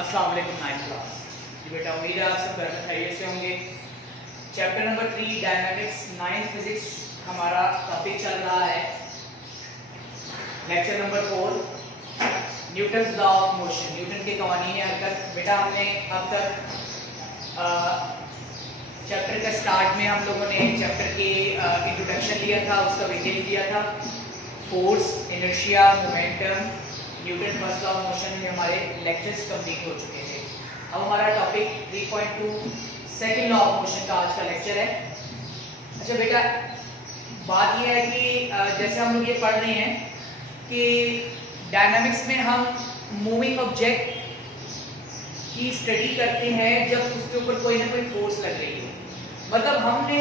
अस्सलाम वालेकुम ninth class जी बेटा, उम्मीद है आप सब घर में खैरियत से होंगे। चैप्टर नंबर 3 डायनामिक्स 9 फिजिक्स हमारा टॉपिक चल रहा है। Lecture number 4 Newton's law of motion, Newton के कवानीन हरकत। बेटा हमने अब तक चैप्टर के स्टार्ट में हम लोगों ने चैप्टर के इंट्रोडक्शन लिया था, उसका डिटेल दिया था। Force, inertia, momentum, Newton first law of motion में हमारे लेक्चर्स कंप्लीट हो चुके थे। अब हमारा topic 3.2 second law of motion का आज का लेक्चर है। अच्छा बेटा, बात यह है कि जैसे हम लोग ये पढ़ रहे हैं कि डायनामिक्स में हम मूविंग ऑब्जेक्ट की स्टडी करते हैं जब उसके ऊपर कोई ना कोई फोर्स लग रही है। मतलब हमने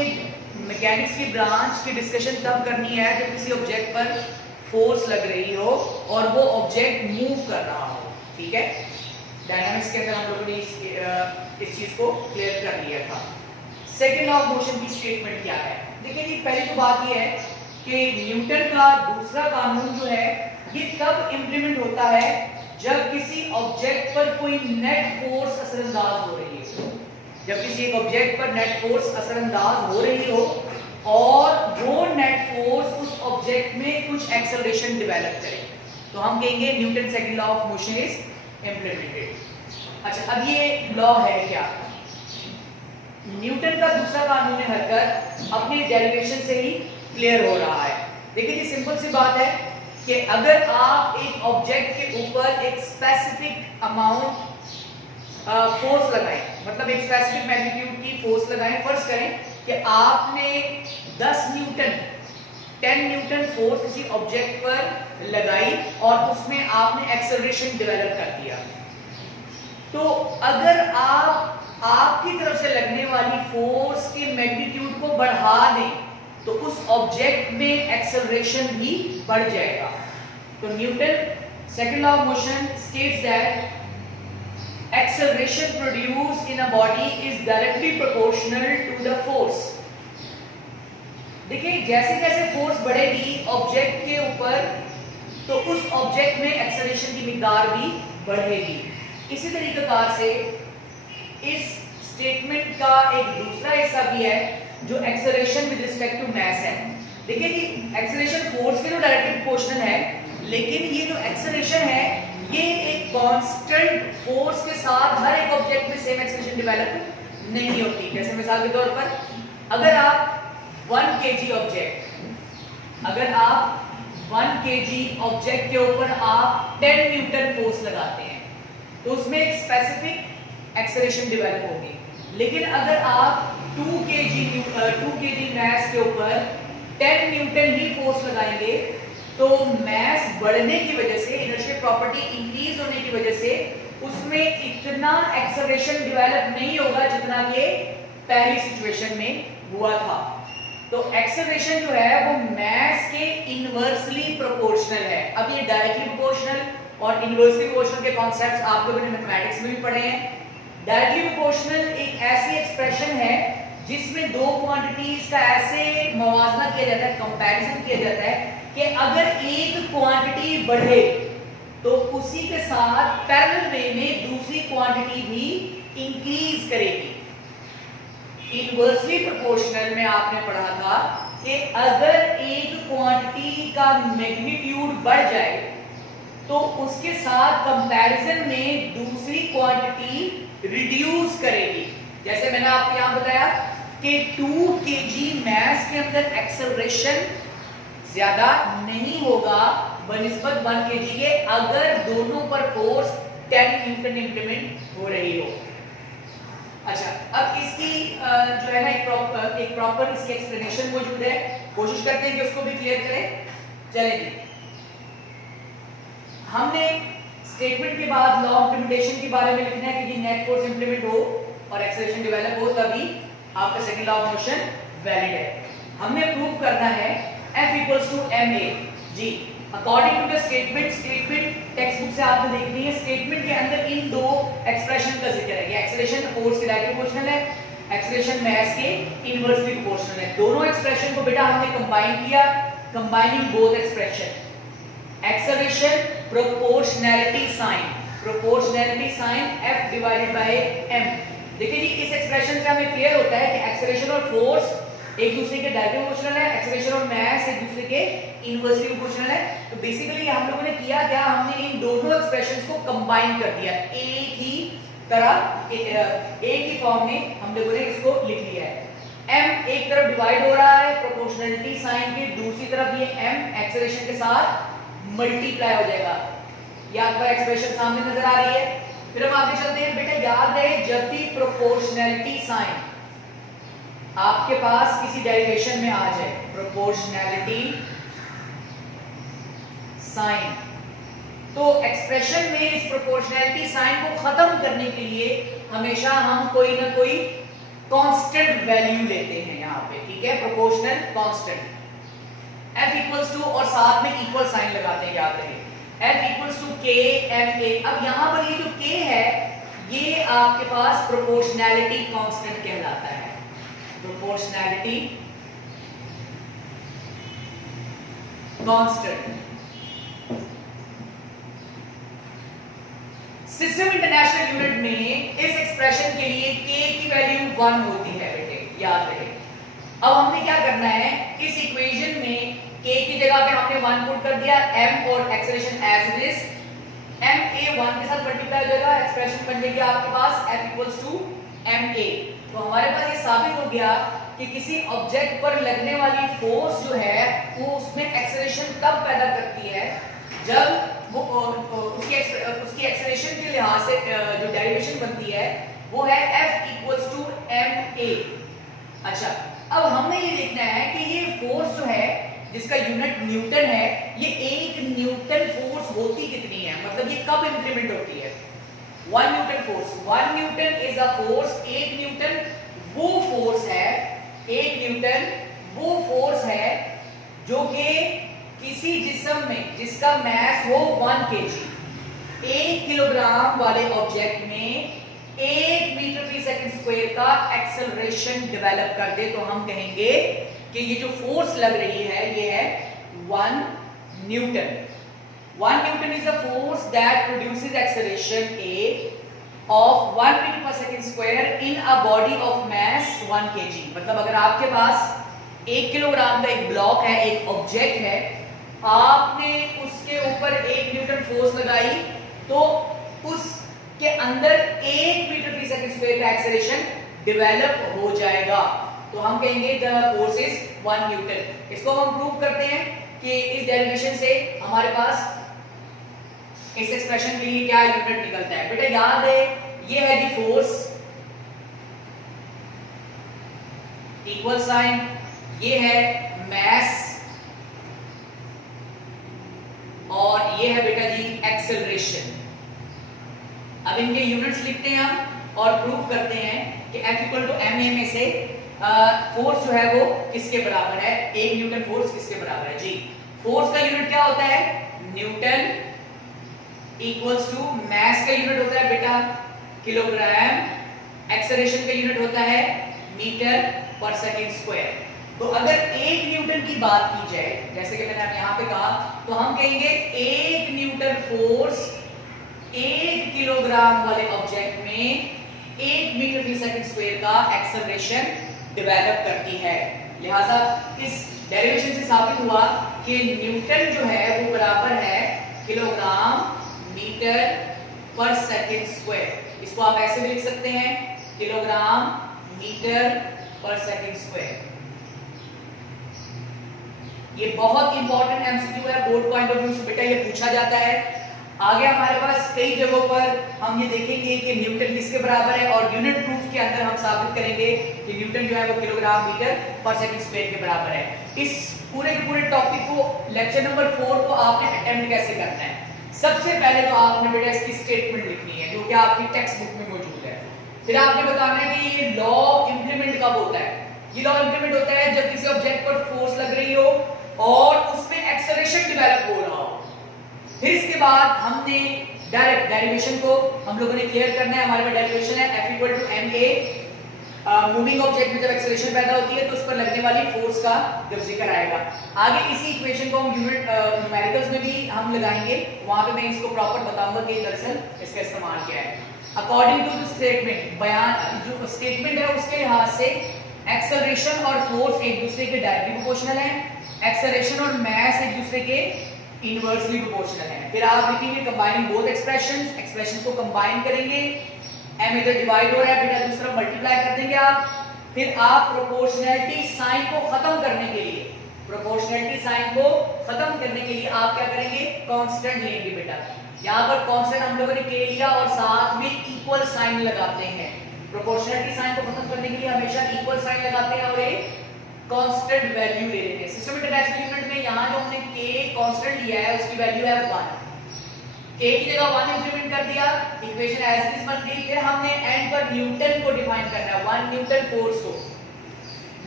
मैकेनिक्स की ब्रांच की डिस्कशन तब करनी है जब किसी ऑब्जेक्ट पर फोर्स लग रही हो और वो ऑब्जेक्ट मूव कर रहा हो। ठीक है, डायनामिक्स के अंदर हम लोगों ने इस चीज को क्लियर कर लिया था। सेकंड लॉ ऑफ मोशन की स्टेटमेंट क्या है? देखिए जी, पहली तो बात ये है कि न्यूटन का दूसरा कानून जो है ये कब इंप्लीमेंट होता है जब किसी ऑब्जेक्ट पर कोई नेट फोर्स असरअंदाज हो रही है। जब किसी एक ऑब्जेक्ट पर नेट फोर्स असरअंदाज हो रही हो और वो नेट फोर्स उस ऑब्जेक्ट में कुछ एक्सेलरेशन डेवलप करे, तो हम कहेंगे Newton second law of motion is implemented. अच्छा, अब ये लॉ है क्या? न्यूटन का दूसरा कानून हरकत अपने डेरिवेशन से ही क्लियर हो रहा है। देखिए जी, सिंपल सी बात है कि अगर आप एक ऑब्जेक्ट के ऊपर एक स्पेसिफिक अमाउंट फोर्स लगाएं, मतलब एक स्पेसिफिक मैग्नीट्यूड की फोर्स लगाएं। फर्ज करें कि आपने 10 न्यूटन फोर्स किसी ऑब्जेक्ट पर लगाई और उसमें आपने एक्सेलरेशन डेवलप कर दिया। तो अगर आप आपकी तरफ से लगने वाली फोर्स के मैग्नीट्यूड को बढ़ा दें तो उस ऑब्जेक्ट में एक्सेलरेशन भी बढ़ जाएगा। तो Newton second law of motion states that acceleration produced in a body is directly proportional to the force। देखिए, जैसे जैसे फोर्स बढ़ेगी ऑब्जेक्ट के ऊपर तो उस ऑब्जेक्ट में एक्सेलरेशन की मिकदार भी बढ़ेगी। इसी तरीके से इस स्टेटमेंट का एक दूसरा हिस्सा भी है जो acceleration with respect to mass है। देखिए कि एक्सेलरेशन फोर्स के तो डायरेक्टली प्रोपोर्शनल है, लेकिन ये जो एक्सेलरेशन है ये एक कांस्टेंट फोर्स के साथ हर एक ऑब्जेक्ट में सेम एक्सेलरेशन डेवलप नहीं होती। जैसे मिसाल के तौर पर अगर आप 1 kg ऑब्जेक्ट के ऊपर आप 10 न्यूटन फोर्स लगाते हैं तो उसमें एक स्पेसिफिक एक्सेलरेशन डेवलप होगी। लेकिन अगर आप 2 kg मास के ऊपर 10 न्यूटन ही फोर्स लगाएंगे तो मास बढ़ने की वजह से, इनर्शियल प्रॉपर्टी इंक्रीज होने की वजह से उसमें इतना एक्सेलरेशन डेवलप नहीं होगा जितना कि पहली सिचुएशन में हुआ था। तो एक्सेलरेशन जो है वो मास के इनवर्सली प्रोपोर्शनल है। अब ये डायरेक्टली प्रोपोर्शनल और इनवर्सली प्रोपोर्शनल के कॉन्सेप्ट्स आप लोगों ने मैथमेटिक्स में भी पढ़े हैं। डायरेक्टली प्रोपोर्शनल एक ऐसी एक्सप्रेशन है जिसमें दो क्वांटिटीज का ऐसे मवाजना किया जाता है, कंपैरिजन किया जाता है कि अगर एक क्वांटिटी बढ़े तो उसी के साथ पैरेलल वे में दूसरी क्वांटिटी भी इंक्रीज करेगी। इनवर्सली प्रोपोर्शनल में आपने पढ़ा था कि अगर एक क्वांटिटी का मैग्नीट्यूड बढ़ जाए तो उसके साथ कंपैरिजन में दूसरी क्वांटिटी रिड्यूस करेगी। जैसे मैंने आपको यहां बताया कि 2 kg मास के अंदर एक्सेलरेशन ज्यादा नहीं होगा बनिस्बत 1 kg के अगर दोनों पर फोर्स 10 न्यूटन इंप्लीमेंट हो रही हो। अच्छा, अब इसकी जो है ना एक प्रॉपर इसकी एक्सप्लेनेशन मौजूद है, कोशिश करते हैं कि उसको भी क्लियर करें। चलें जी, हमने स्टेटमेंट के बाद लॉ ऑफ लिमिटेशन के बारे में लिखना है कि नेट फोर्स इंप्लीमेंट हो और एक्सेलरेशन डेवलप हो तभी आपका second law of motion valid है। हमने प्रूव करना है F equals to ma जी। According to the statement textbook से आपने देखनी है, स्टेटमेंट के अंदर इन दो एक्सप्रेशन का जिक्र है। एक्सेलरेशन फोर्स के डायरेक्टली प्रोपोर्शनल है, एक्सेलरेशन मास के इनवर्सली प्रोपोर्शनल है। दोनों एक्सप्रेशन को बेटा हमने कंबाइन किया, combining both expression, acceleration proportionality sign proportionality sign F divided by m। देखिए जी इस एक्सप्रेशन से हमें क्लियर होता है कि एक्सेलरेशन और फोर्स एक दूसरे के डायरेक्टली प्रोपोर्शनल है, एक्सेलरेशन और मास एक दूसरे के इनवर्सली प्रोपोर्शनल है। तो बेसिकली हम लोगों ने किया क्या, हमने इन दोनों एक्सप्रेशंस को कंबाइन कर दिया, एक ही तरह एक ही फॉर्म में हम लोगों ने इसको लिख लिया है। m एक तरफ डिवाइड हो रहा है प्रोपोर्शनलिटी साइन के, दूसरी तरफ ये m एक्सेलरेशन के साथ मल्टीप्लाई हो जाएगा। ये आपका एक्सप्रेशन सामने नजर आ रही है। फिर हम आगे चलते हैं। बेटा याद रहे जब भी प्रोपोर्शनैलिटी साइन आपके पास किसी डेरिवेशन में आ जाए, प्रोपोर्शनैलिटी साइन, तो एक्सप्रेशन में इस प्रोपोर्शनैलिटी साइन को खत्म करने के लिए हमेशा हम कोई ना कोई कांस्टेंट वैल्यू लेते हैं यहाँ पे, ठीक है, proportional constant f equals to और साथ में इक्वल साइन लगाते हैं, याद रहे f equals to k m a। अब यहाँ पर ये जो k है ये आपके पास प्रोपोर्शनैलिटी कांस्टेंट कहलाता है, proportionality constant. System international unit में इस एक्सप्रेशन के लिए k की वैल्यू 1 होती है बेटे, याद रहे। अब हमने क्या करना है, इस इक्वेशन में k की जगह पे हमने 1 पुट कर दिया, m और acceleration as it is, m a 1 के साथ मल्टीप्लाई हो जाएगा, एक्सप्रेशन बन जाएगी आपके पास f equals to m a। तो हमारे पास ये साबित हो गया कि किसी ऑब्जेक्ट पर लगने वाली फोर्स जो है वो उसमें एक्सेलरेशन तब पैदा करती है जब वो उसकी एक्सेलरेशन के लिहाज से जो डेरिवेशन बनती है वो है F इक्वल्स टू ma। अच्छा, अब हमने ये देखना है कि ये फोर्स जो है जिसका यूनिट न्यूटन है, ये एक न्यूटन फोर्स होती कितनी है, मतलब ये कब इंप्लीमेंट होती है। 1 Newton force, 1 newton is a force, एक न्यूटन वो फोर्स है, एक न्यूटन वो फोर्स है जो कि किसी जिस्म में जिसका मास हो 1 kg, 1 किलोग्राम वाले ऑब्जेक्ट में 1 मीटर फी सेकंड स्क्वायर का एक्सेलरेशन डेवलप कर दे, तो हम कहेंगे कि ये जो फोर्स लग रही है ये है 1 Newton. 1 Newton is a force that produces acceleration A of 1 meter per second square in a body of mass 1 kg। मतलब अगर आपके पास 1 किलोग्राम का एक ब्लॉक है, एक ऑब्जेक्ट है, आपने उसके ऊपर 1 न्यूटन फोर्स लगाई तो उसके अंदर 1 मीटर फी सेकंड स्क्वायर का एक्सेलरेशन डेवलप हो जाएगा, तो हम कहेंगे द फोर्स इज 1 न्यूटन। इसको हम प्रूव करते हैं कि इस डेरिवेशन से हमारे पास इस एक्सप्रेशन के लिए क्या यूनिट निकलता है। बेटा याद है ये है जी फोर्स, इक्वल साइन, ये है मास और ये है बेटा जी एक्सेलरेशन। अब इनके यूनिट्स लिखते हैं हम और प्रूव करते हैं कि F इक्वल टू ma में से फोर्स जो है वो किसके बराबर है, 1 न्यूटन फोर्स किसके बराबर है जी। फोर्स का यूनिट क्या होता है, न्यूटन, इक्वल्स टू मास का यूनिट होता है बेटा किलोग्राम, एक्सेलरेशन का यूनिट होता है मीटर पर सेकंड स्क्वायर। तो अगर 1 न्यूटन की बात की जाए, जैसे कि मैंने यहाँ पे कहा, तो हम कहेंगे 1 न्यूटन फोर्स 1 किलोग्राम वाले ऑब्जेक्ट में 1 मीटर फी सेकंड स्क्वायर का एक्सेलरेशन डेवलप करती है। लिहाजा इस डेरिवेशन से साबित हुआ कि न्यूटन जो है वो बराबर है kilogram metre per second square. इसको आप ऐसे भी लिख सकते हैं, kilogram metre per second square. ये बहुत इंपॉर्टेंट एमसीक्यू है बोर्ड पॉइंट ऑफ व्यू से, बेटा ये पूछा जाता है। आगे हमारे पास कई जगहों पर हम ये देखेंगे कि न्यूटन किसके बराबर है और यूनिट प्रूफ के अंदर हम साबित करेंगे कि न्यूटन जो है वो kilogram metre per second square के बराबर है। इस पूरे के पूरे टॉपिक को, लेक्चर नंबर 4 को आपने अटेम्प्ट कैसे करना है, सबसे पहले तो आपने बेटा इसकी स्टेटमेंट लिखनी है जो कि आपकी टेक्स्ट बुक में मौजूद है। फिर आपने बताना है कि ये लॉ इंप्लीमेंट कब होता है। ये लॉ इंप्लीमेंट होता है जब किसी ऑब्जेक्ट पर फोर्स लग रही हो और उसमें एक्सेलरेशन डेवलप हो रहा हो। फिर इसके बाद हमने डायरेक्ट डेरिवेशन को हम लोगों ने क्लियर करना है। हमारे पास डेरिवेशन है F equal to ma moving object में जब एक्सेलरेशन पैदा होती है तो उस पर लगने वाली फोर्स का जब जिक्र आएगा। आगे इसी इक्वेशन को हम यूनिट न्यूमेरिकल्स में भी हम लगाएंगे, वहां पे मैं इसको प्रॉपर बताऊंगा कि दरअसल इसका इस्तेमाल क्या है। अकॉर्डिंग टू द स्टेटमेंट, बयान जो स्टेटमेंट है उसके लिहाज से एक्सेलरेशन और फोर्स एक दूसरे के डायरेक्टली प्रोपोर्शनल हैं, एक्सेलरेशन और मास एक दूसरे के इनवर्सली प्रोपोर्शनल हैं। फिर आप लिखेंगे कंबाइनिंग बोथ एक्सप्रेशंस को कंबाइन करेंगे, m इधर डिवाइड हो रहा है, बेटा दूसरा मल्टीप्लाई कर देंगे आप। फिर आप प्रोपोर्शनैलिटी साइन को खत्म करने के लिए आप क्या करेंगे, कांस्टेंट लेंगे बेटा। यहाँ पर कांस्टेंट हम लोगों ने k लिया और साथ में इक्वल साइन लगाते हैं। प्रोपोर्शनैलिटी साइन को खत्म करने के लिए हमेशा इक्वल साइन लगाते हैं और एक कांस्टेंट वैल्यू ले लेते हैं। सिस्टमेटिक अटैचमेंट यूनिट में यहाँ जो हमने k कांस्टेंट लिया है उसकी वैल्यू है 1, k की जगह 1 इंप्लीमेंट कर दिया, इक्वेशन एज इट इज बन गई। फिर हमने एंड पर न्यूटन को डिफाइन करना है, 1 न्यूटन फोर्स को,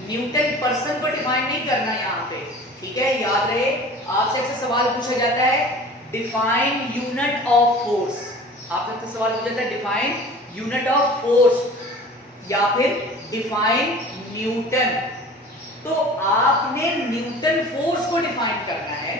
न्यूटन पर्सन को डिफाइन नहीं करना यहाँ पे, ठीक है, याद रहे। आपसे अक्सर सवाल पूछा जाता है डिफाइन यूनिट ऑफ फोर्स, आपसे अक्सर सवाल पूछा जाता है डिफाइन यूनिट ऑफ फोर्स या फिर डिफाइन न्यूटन। तो आपने न्यूटन फोर्स को डिफाइन करना है,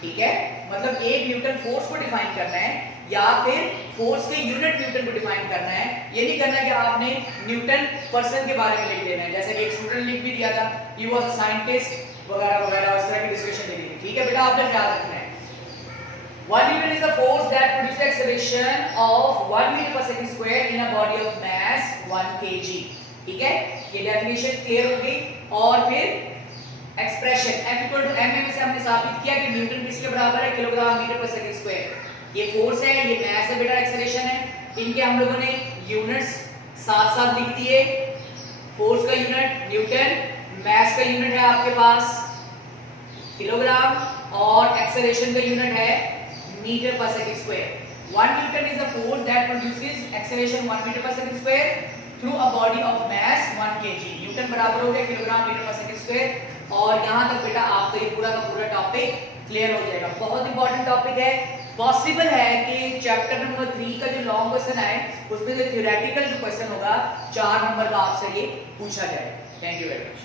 ठीक है, मतलब एक न्यूटन फोर्स को डिफाइन करना है या फिर फोर्स के यूनिट न्यूटन को डिफाइन करना है। ये नहीं करना कि आपने न्यूटन पर्सन के बारे में लिख देना है, जैसे कि एक स्टूडेंट लिख भी दिया था, ही वाज अ साइंटिस्ट वगैरह वगैरह, उस तरह की डिस्कशन दे दी थी, ठीक है बेटा, आपने ख्याल रखना है। 1 Newton is the force that produces acceleration of 1 meter per second square in a body of mass 1 kg, ठीक है, ये डेफिनेशन क्लियर हो गई। और फिर expression F equal to m में से हमने साबित किया कि न्यूटन किसके बराबर है, kilogram metre per second square. ये फोर्स है, ये मास है बेटा, एक्सेलरेशन है, इनके हम लोगों ने यूनिट्स साथ साथ लिख दिए। फोर्स का यूनिट न्यूटन, मास का यूनिट है आपके पास किलोग्राम और एक्सेलरेशन का यूनिट है metre per second square. 1 newton is the force that produces acceleration 1 metre per second square through a body of mass 1 kg। Newton बराबर हो गया kilogram metre per second square. और यहाँ तक बेटा आपका ये पूरा का पूरा टॉपिक क्लियर हो जाएगा। बहुत इंपॉर्टेंट टॉपिक है। पॉसिबल है कि चैप्टर नंबर 3 का जो लॉन्ग क्वेश्चन है उसमें जो थ्योरेटिकल जो क्वेश्चन होगा 4 नंबर का आपसे ये पूछा जाए। Thank you very much.